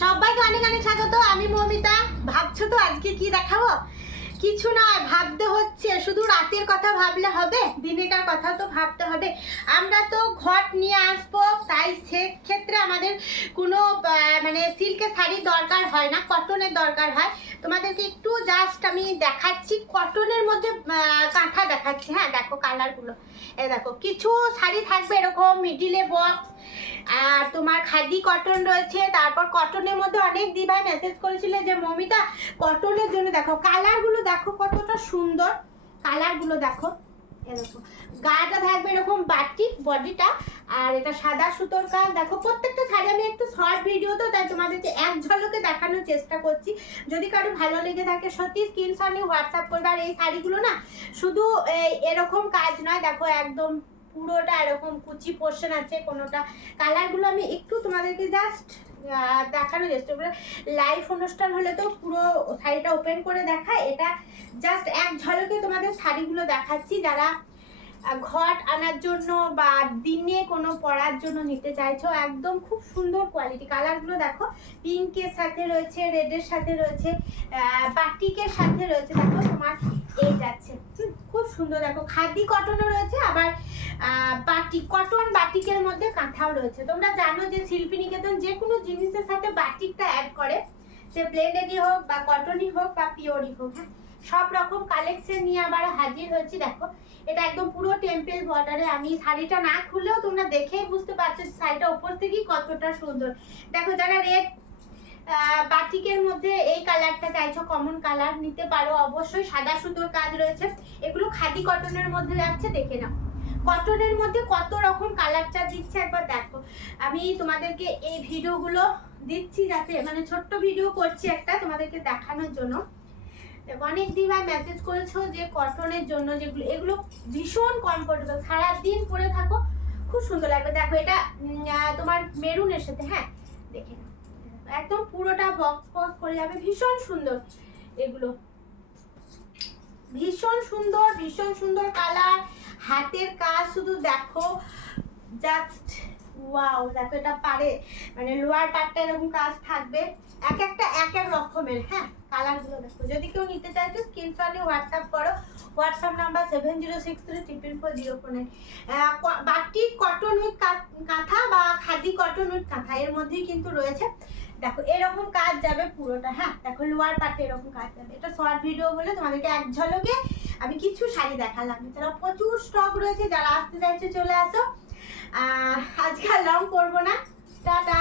সবাইকে অনেক অনেক স্বাগত। আমি মৌমিতা। ভাবছো তো আজকে কি দেখাবো? কিছু নয়, ভাবতে হচ্ছে। শুধু রাতের কথা ভাবলে হবে? দিনেটার কথা তো ভাবতে হবে। আমরা তো ঘট নিয়ে আসবো, তাই সেক্ষেত্রে আমাদের কোনো মানে সিল্কের শাড়ি দরকার হয় না, কটনের দরকার হয়। তোমাদেরকে একটু জাস্ট আমি দেখাচ্ছি, কটনের মধ্যে কাঁথা দেখাচ্ছি। হ্যাঁ দেখো কালারগুলো, এই দেখো কিছু শাড়ি থাকবে এরকম মিডিলে বক্স, আর তোমার খাদি কটন রয়েছে। তারপর কটনের মধ্যে অনেক দিভাই মেসেজ করেছিল যে মমিতা কটনের জন্য দেখো কালারগুলো, দেখো কতটা সুন্দর কালারগুলো। দেখো এরকম গাটা থাকবে এরকম বাটিক বডিটা, আর এটা সাদা সুতোর কাজ। দেখো প্রত্যেকটা শাড়ি আমি একটু শর্ট ভিডিও তো, তাই তোমাদেরকে এক ঝলকে দেখানোর চেষ্টা করছি। যদি কারো ভালো লেগে থাকে সত্যি স্ক্রিনশট নিয়ে হোয়াটসঅ্যাপ করবে। আর এই শাড়িগুলো না শুধু এরকম কাজ নয়, দেখো একদম পুরোটা এরকম কুচি পোর্শন আছে। কোনোটা কালারগুলো আমি একটু তোমাদেরকে জাস্ট দেখানোর চেষ্টা করি। লাইভ অনুষ্ঠান হলে তো পুরো শাড়িটা ওপেন করে দেখায়, এটা জাস্ট এক ঝলকে তোমাদের শাড়িগুলো দেখাচ্ছি। যারা ঘট আনার জন্য বা দিনে কোনো পরার জন্য নিতে চাইছো, একদম খুব সুন্দর কোয়ালিটি। কালারগুলো দেখো, পিঙ্কের সাথে রয়েছে, রেডের সাথে রয়েছে, বাটিকের সাথে রয়েছে। দেখো তোমার এই যাচ্ছে খুব সুন্দর। দেখো খাদি কটনও রয়েছে, আবার বাটিক কটন বাটিকের মধ্যে কাঁথাও রয়েছে। তোমরা জানো যে শিল্পী নিকেতন যে কোনো জিনিসের সাথে বাটিকটা অ্যাড করে, সে ব্লেন্ডেডই হোক বা কটনই হোক বা পিওরই হোক। হ্যাঁ, সব রকম কালেকশন নিয়ে আবার হাজির হয়েছি। দেখো এটা একদম পুরো টেম্পল বর্ডারে। আমি শাড়িটা না খুললেও তোমরা দেখেই বুঝতে পারছো শাড়িটা উপর থেকেই কতটা সুন্দর। দেখো যারা রেড বাটিকের মধ্যে এই কালারটা চাইছো, কমন কালার নিতে পারো অবশ্যই। সাদা সুতোর কাজ রয়েছে, এগুলো খাদি কটনের মধ্যে যাচ্ছে, দেখে নাও। কটনের মধ্যে কত রকম কালারটা দিচ্ছে একবার দেখো। আমি তোমাদেরকে এই ভিডিওগুলো দিচ্ছি যাতে মানে ছোট্ট ভিডিও করছি একটা তোমাদেরকে দেখানোর জন্য। অনেক দিন মেসেজ করেছো যে কটনের জন্য, যেগুলো এগুলো ভীষণ কমফোর্টেবল, সারাদিন পরে থাকো খুব সুন্দর লাগবে। দেখো এটা তোমার মেরুনের সাথে, হ্যাঁ দেখে নাও, একদম পুরোটা বক্স বক্স করে যাবে, ভীষণ সুন্দর। এগুলো ভীষণ সুন্দর, ভীষণ সুন্দর কালার, হাতের কাজ শুধু দেখো জাস্ট ওয়াও। দেখো এটা পারে মানে লোয়ার পার্টটা এরকম কাজ থাকবে, এক একটা এক এক রকমের। হ্যাঁ কালারগুলো দেখো। যদি কেউ নিতে চাইছো স্ক্রিনশট নিয়ে হোয়াটসঅ্যাপ করো। WhatsApp number 7063440409। Batik cotton with কাঁথা বা খাদি কটন উইথ কাঁথা এর মধ্যেই কিন্তু রয়েছে। দেখো এরকম কাজ যাবে পুরোটা। হ্যাঁ দেখো লোয়ার পার্টে এরকম কাজ যাবে। এটা শর্ট ভিডিও বলে তোমাদেরকে এক ঝলকে আমি কিছু শাড়ি দেখালাম। এছাড়াও প্রচুর স্টক রয়েছে, যারা আসতে চাইছে চলে আসো। আজকে আর লং করবো না, টাটা।